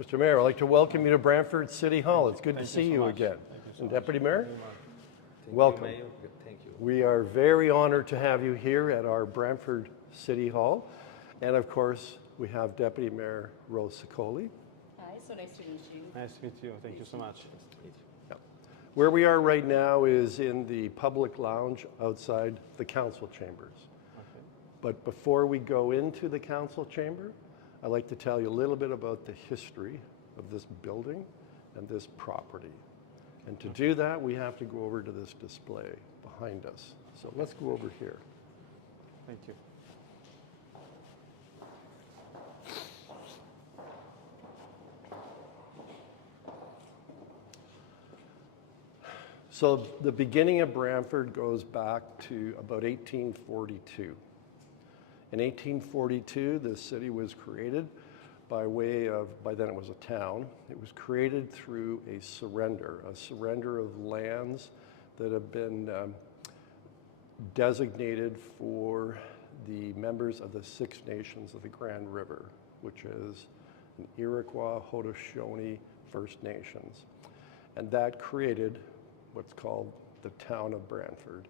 Mr. Mayor, I'd like to welcome you to Brantford City Hall. It's good to see you again. And Deputy Mayor, welcome. Thank you. We are very honored to have you here at our Brantford City Hall. And of course, we have Deputy Mayor Rose Sicoli. Hi, so nice to meet you. Nice to meet you. Thank you so much. Where we are right now is in the public lounge outside the council chambers. Okay. But before we go into the council chamber, I'd like to tell you a little bit about the history of this building and this property. And to do that, we have to go over to this display behind us. So let's go over here. Thank you. So the beginning of Brantford goes back to about 1842. In 1842, the city was created by way of, by then it was a town. It was created through a surrender of lands that have been designated for the members of the Six Nations of the Grand River, which is an Iroquois, Haudenosaunee First Nations. And that created what's called the town of Brantford.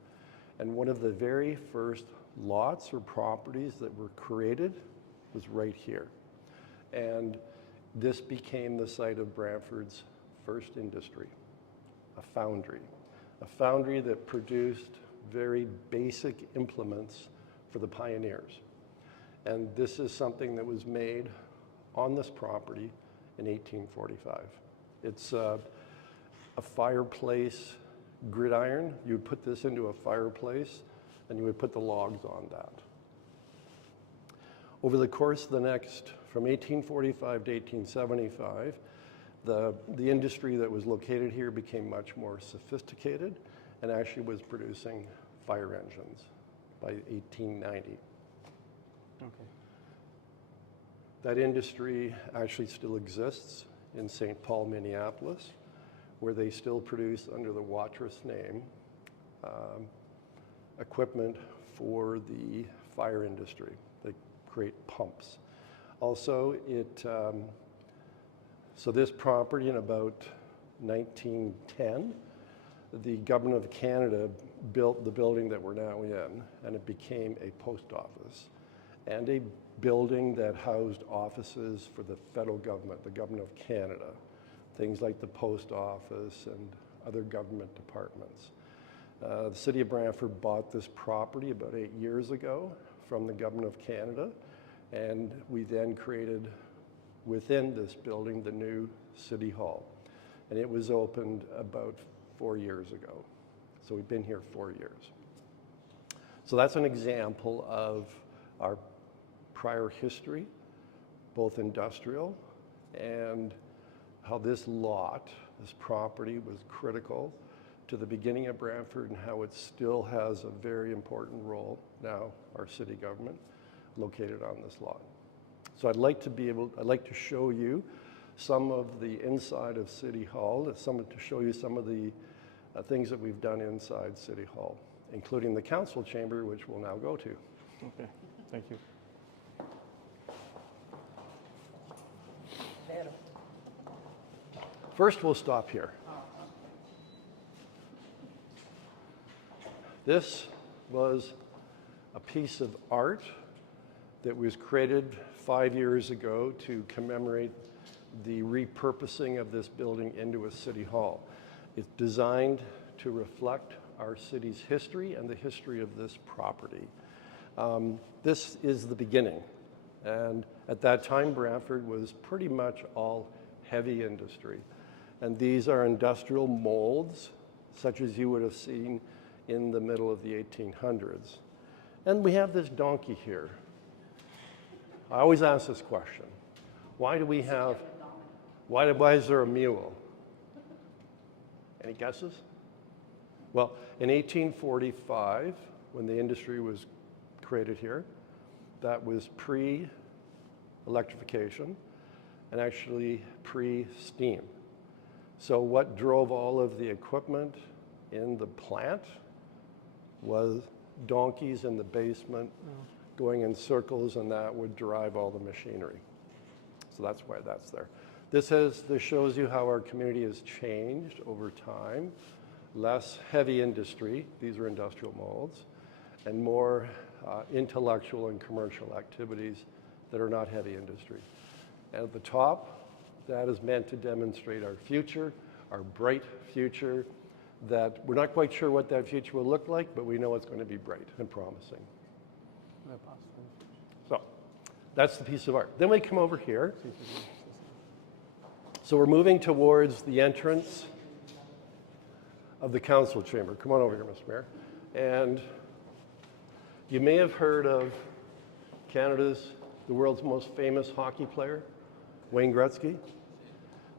And one of the very first lots or properties that were created was right here. And this became the site of Brantford's first industry, a foundry that produced very basic implements for the pioneers. And this is something that was made on this property in 1845. It's a fireplace gridiron. You would put this into a fireplace and you would put the logs on that. Over the course of the next, from 1845 to 1875, the industry that was located here became much more sophisticated and actually was producing fire engines by 1890. Okay. That industry actually still exists in St. Paul, Minneapolis, where they still produce under the Watrous name equipment for the fire industry. They create pumps. Also, so this property in about 1910, the government of Canada built the building that we're now in, and it became a post office and a building that housed offices for the federal government, the government of Canada, things like the post office and other government departments. The city of Brantford bought this property about 8 years ago from the government of Canada, and we then created within this building the new City Hall. And it was opened about 4 years ago. So we've been here 4 years. So that's an example of our prior history, both industrial and how this lot, this property, was critical to the beginning of Brantford and how it still has a very important role now, our city government, located on this lot. So I'd like to show you some of the inside of City Hall, to show you some of the things that we've done inside City Hall, including the council chamber, which we'll now go to. Okay, thank you. First, we'll stop here. This was a piece of art that was created 5 years ago to commemorate the repurposing of this building into a city hall. It's designed to reflect our city's history and the history of this property. This is the beginning. And at that time, Brantford was pretty much all heavy industry. And these are industrial molds, such as you would have seen in the middle of the 1800s. And we have this donkey here. I always ask this question. Why do we have, why is there a mule? Any guesses? Well, in 1845, when the industry was created here, that was pre-electrification and actually pre-steam. So what drove all of the equipment in the plant was donkeys in the basement going in circles, and that would drive all the machinery. So that's why that's there. This shows you how our community has changed over time. Less heavy industry, these are industrial molds, and more intellectual and commercial activities that are not heavy industry. And at the top, that is meant to demonstrate our future, our bright future, that we're not quite sure what that future will look like, but we know it's going to be bright and promising. So that's the piece of art. Then we come over here. So we're moving towards the entrance of the council chamber. Come on over here, Mr. Mayor. And you may have heard of the world's most famous hockey player, Wayne Gretzky.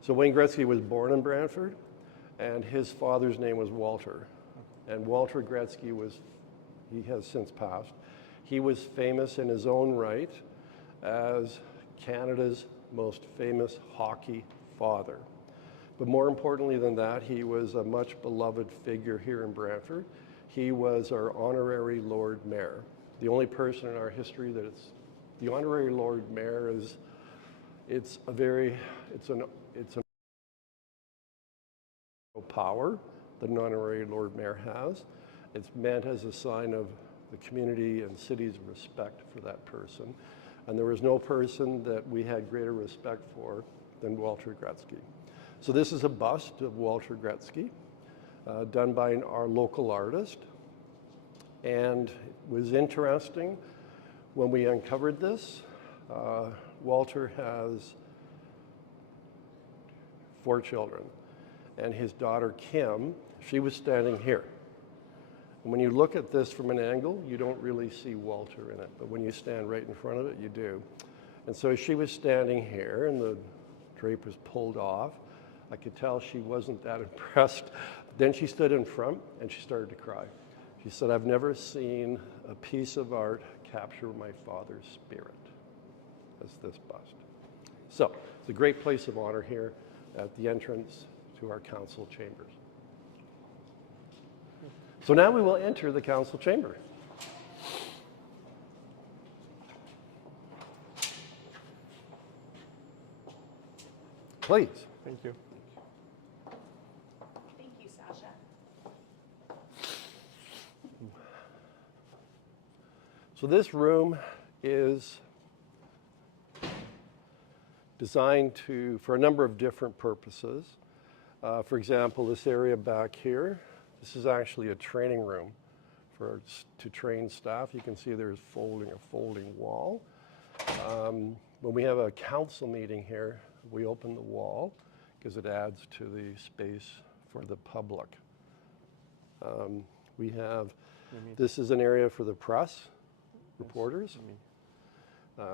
So Wayne Gretzky was born in Brantford, and his father's name was Walter. And Walter Gretzky he has since passed. He was famous in his own right as Canada's most famous hockey father. But more importantly than that, he was a much beloved figure here in Brantford. He was our honorary Lord Mayor. The only person in our history that the honorary Lord Mayor is, it's an power that an honorary Lord Mayor has. It's meant as a sign of the community and city's respect for that person. And there was no person that we had greater respect for than Walter Gretzky. So this is a bust of Walter Gretzky, done by our local artist. And it was interesting when we uncovered this. Walter has 4 children, and his daughter Kim, she was standing here. And when you look at this from an angle, you don't really see Walter in it, but when you stand right in front of it, you do. And so she was standing here, and the drape was pulled off. I could tell she wasn't that impressed. Then she stood in front and she started to cry. She said, "I've never seen a piece of art capture my father's spirit as this bust." So it's a great place of honor here at the entrance to our council chambers. So now we will enter the council chamber. Please. Thank you. Thank you, Sasha. So this room is designed for a number of different purposes. For example, this area back here, this is actually a training room to train staff. You can see there's a folding wall. When we have a council meeting here, we open the wall because it adds to the space for the public. This is an area for the press, reporters.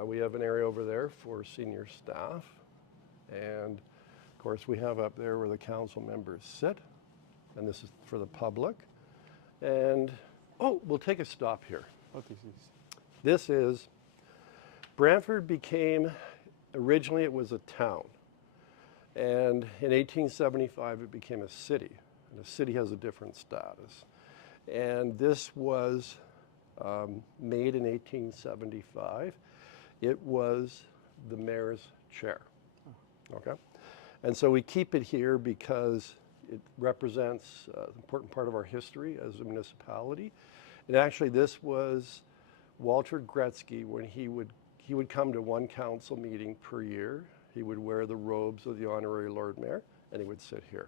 We have an area over there for senior staff. And of course, we have up there where the council members sit. And this is for the public. And, we'll take a stop here. What is this? This is, Brantford originally it was a town. And in 1875, it became a city. And a city has a different status. And this was made in 1875. It was the mayor's chair. Okay? And so we keep it here because it represents an important part of our history as a municipality. And actually, this was Walter Gretzky when he would come to one council meeting per year. He would wear the robes of the honorary Lord Mayor, and he would sit here.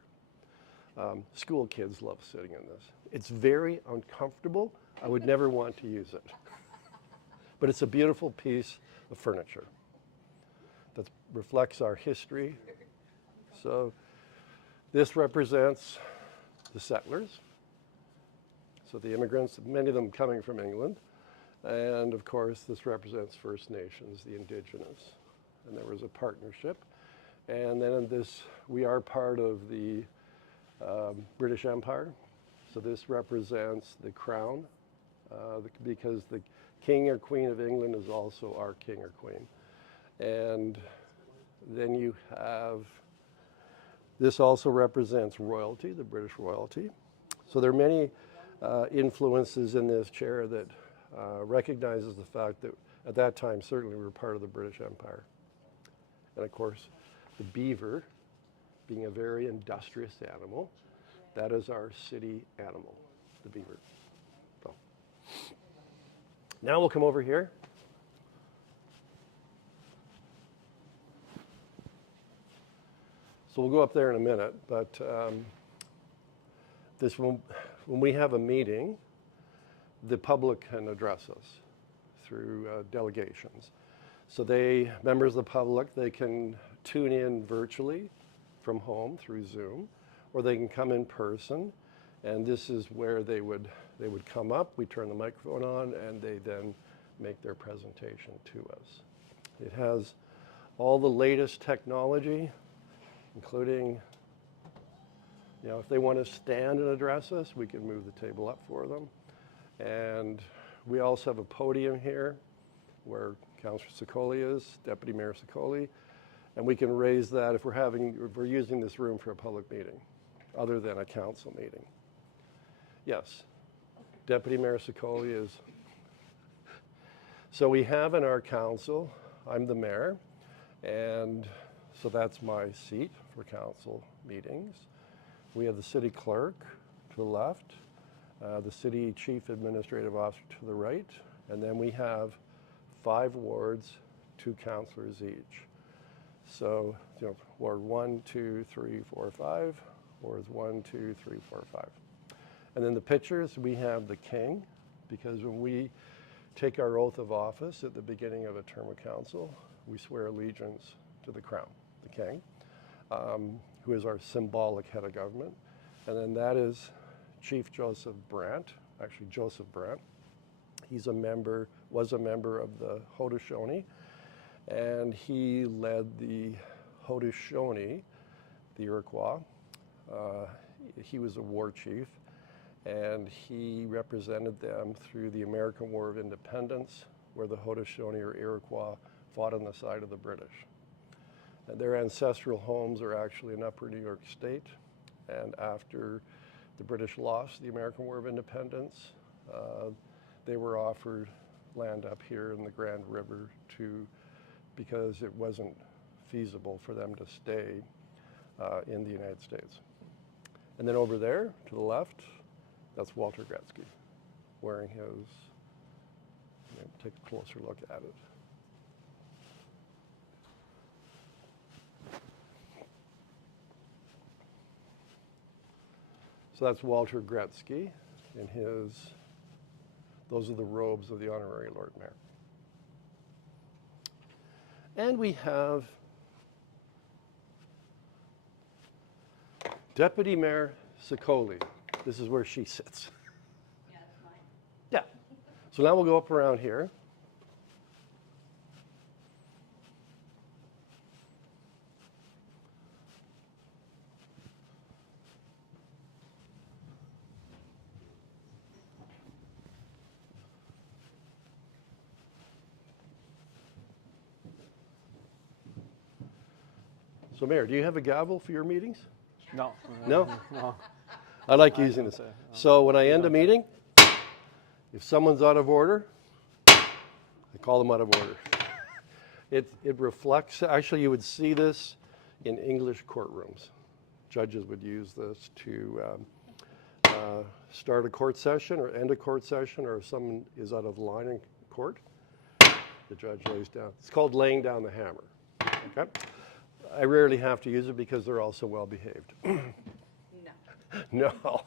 School kids love sitting in this. It's very uncomfortable. I would never want to use it. But it's a beautiful piece of furniture that reflects our history. So this represents the settlers. So the immigrants, many of them coming from England. And of course, this represents First Nations, the Indigenous. And there was a partnership. And then we are part of the British Empire. So this represents the crown, because the King or Queen of England is also our King or Queen. And then you have, this also represents royalty, the British royalty. So there are many influences in this chair that recognizes the fact that at that time, certainly we were part of the British Empire. And of course, the beaver, being a very industrious animal, that is our city animal, the beaver. So, now we'll come over here. So we'll go up there in a minute, but when we have a meeting, the public can address us through delegations. So members of the public, they can tune in virtually from home through Zoom, or they can come in person, and this is where they would come up, we turn the microphone on, and they then make their presentation to us. It has all the latest technology, including, if they want to stand and address us, we can move the table up for them. And we also have a podium here where Councillor Sicoli is, Deputy Mayor Sicoli, and we can raise that if we're using this room for a public meeting, other than a council meeting. Yes, Deputy Mayor Sicoli is. So we have in our council, I'm the mayor, and so that's my seat for council meetings. We have the city clerk to the left, the city chief administrative officer to the right, and then we have 5 wards, 2 councillors each. So, Ward 1, 2, 3, 4, 5, wards 1, 2, 3, 4, 5. And then the pictures, we have the king, because when we take our oath of office at the beginning of a term of council, we swear allegiance to the crown, the king, who is our symbolic head of government. And then that is Chief Joseph Brant, actually Joseph Brant. He's was a member of the Haudenosaunee, and he led the Haudenosaunee, the Iroquois. He was a war chief, and he represented them through the American War of Independence, where the Haudenosaunee or Iroquois fought on the side of the British. And their ancestral homes are actually in Upper New York State, and after the British lost the American War of Independence, they were offered land up here in the Grand River because it wasn't feasible for them to stay in the United States. And then over there to the left, that's Walter Gretzky wearing his, take a closer look at it. So that's Walter Gretzky in those are the robes of the Honorary Lord Mayor. And we have Deputy Mayor Sicoli. This is where she sits. Yeah, that's mine. Yeah. So now we'll go up around here. So Mayor, do you have a gavel for your meetings? No. No? No. I like using this. So when I end a meeting, if someone's out of order, I call them out of order. It reflects, actually you would see this in English courtrooms. Judges would use this to start a court session or end a court session, or if someone is out of line in court, the judge lays down. It's called laying down the hammer. Okay? I rarely have to use it because they're all so well behaved. No. No. Oh,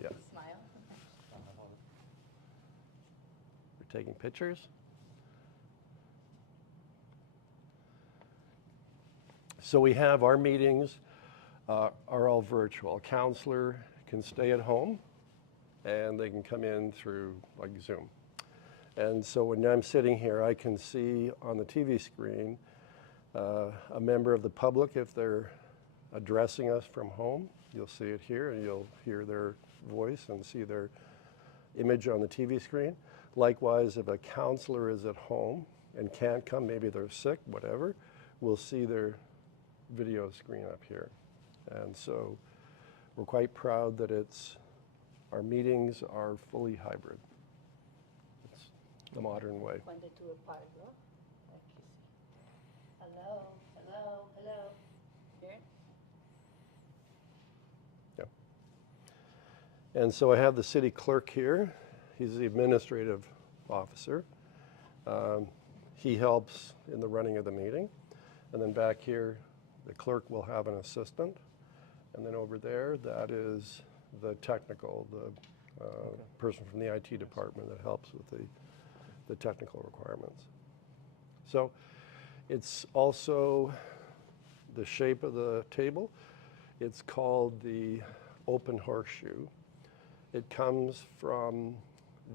Yeah. Smile. We're taking pictures. So we have our meetings are all virtual. A counselor can stay at home and they can come in through like Zoom. And so when I'm sitting here, I can see on the TV screen a member of the public, if they're addressing us from home, you'll see it here and you'll hear their voice and see their image on the TV screen. Likewise, if a counselor is at home and can't come, maybe they're sick, whatever, we'll see their video screen up here. And so we're quite proud that our meetings are fully hybrid. It's the modern way. Quando tu parlo, aqui sim. Hello, hello, hello. Here? And so I have the city clerk here. He's the administrative officer. He helps in the running of the meeting. And then back here, the clerk will have an assistant. And then over there, that is the technical, the person from the IT department that helps with the technical requirements. So it's also the shape of the table. It's called the open horseshoe. It comes from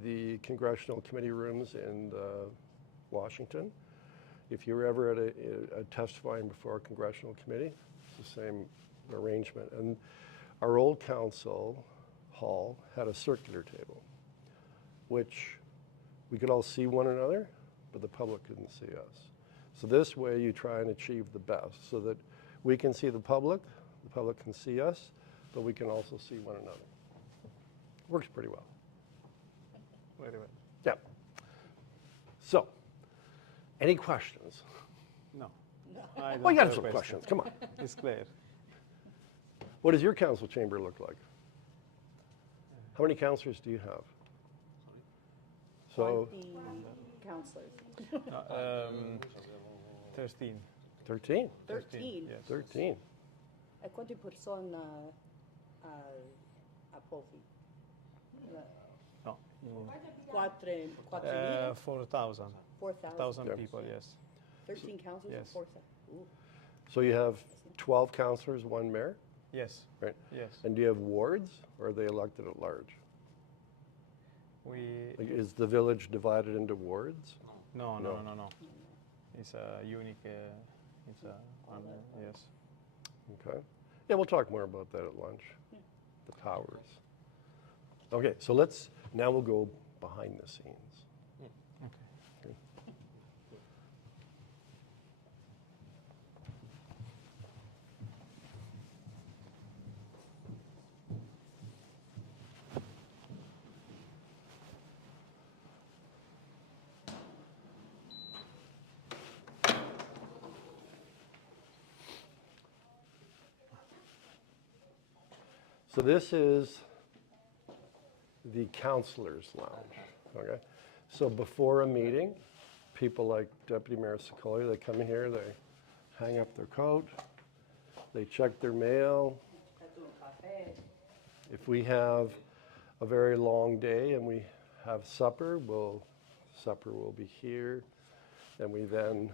the congressional committee rooms in Washington. If you're ever at a testifying before a congressional committee, it's the same arrangement. And our old council hall had a circular table, which we could all see one another, but the public couldn't see us. So this way you try and achieve the best so that we can see the public can see us, but we can also see one another. Works pretty well. Very well. Yeah. So, any questions? No. No. I don't Well, you got have a some question. questions. Come on. It's clear. What does your council chamber look like? How many councillors do you have? So, 20 counselors. 13. 13. 13. Yes. 13. E quante persone a Pofi? No. 4,000? 4,000. 4,000. 1,000 Yeah. people, yes. 13 councils Yes. and 4,000. Ooh. So you have 12 councillors, one mayor, Yes. right? Yes. And do you have wards, or are they elected at large? We Like, is the village divided into wards? no. No. It's a unique. Yes. Okay. Yeah, we'll talk more about that at lunch. The powers. Okay, so now we'll go behind the scenes. Okay. So this is the counselor's lounge, okay? So before a meeting, people like Deputy Mayor Sicoli, they come here, they hang up their coat, they check their mail. If we have a very long day and we have supper will be here. And we then,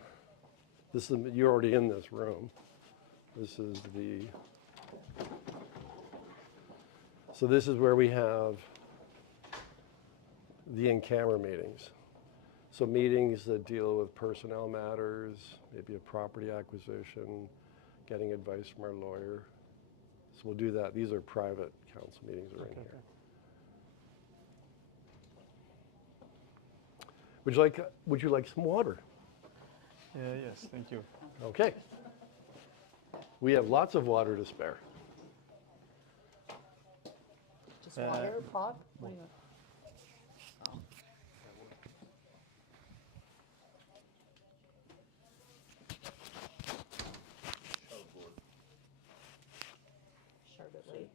you're already in this room. So this is where we have the in-camera meetings. So meetings that deal with personnel matters, maybe a property acquisition, getting advice from our lawyer. So we'll do that. These are private council meetings that are in here. Would you like some water? Yes. Thank you. Okay. We have lots of water to spare. Just water, pot? What do you want? Charlotte Lake.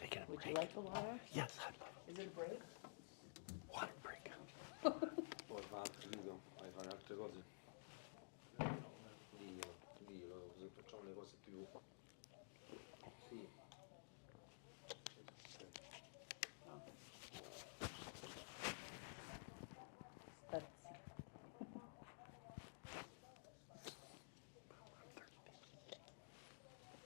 Taking a Would break. you like the water? Yes, I'd love Is it a break? a water break. Facciamo le cose più. Sì.